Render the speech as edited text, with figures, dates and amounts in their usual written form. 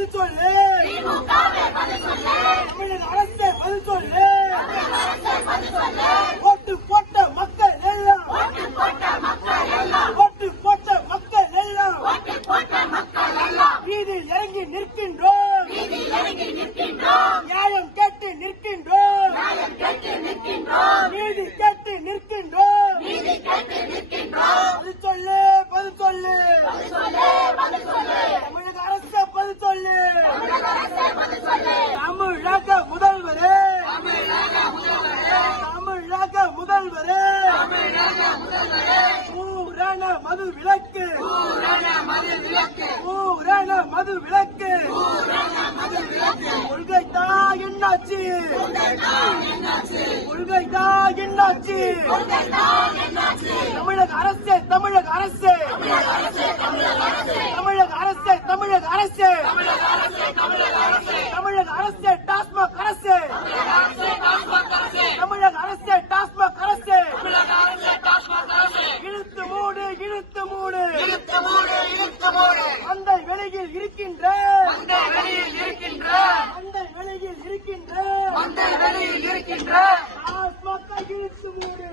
பதில் சொல்லு, தமிழக அரசே பதில் சொல்லு. ஓட்டு போட்ட மக்கள் எல்லாம், ஓட்டு போட்ட மக்கள் எல்லாம் வீதியில் இறங்கி நிற்கின்றோம், நியாயம் கேட்டு நிற்கின்றோம், நீதி கேட்டு நிற்கின்றோம். பதில் சொல்லு, பதில் சொல்லு, தமிழக அரசே பதில் சொல்லு. தமிழக முதல்வரே, தமிழக முதல்வரே, பூரண மது விலக்கு, பூரண மது விலக்கு. கொள்கைதா என்னாச்சு, கொள்கைதா என்னாச்சு. தமிழக அரசே, தமிழக அரசே, தமிழக அரசே, தமிழக அரசே, தமிழக அரசே, டாஸ்மாக் அரசே, தமிழக அரசே, டாஸ்மாக் அரசே. இழுத்து மூடு, இழுத்து மூடு, அந்த வெளியில் இருக்கின்ற, அந்த வெளியில் இருக்கின்ற டாஸ்மாக் இழுத்து மூடு,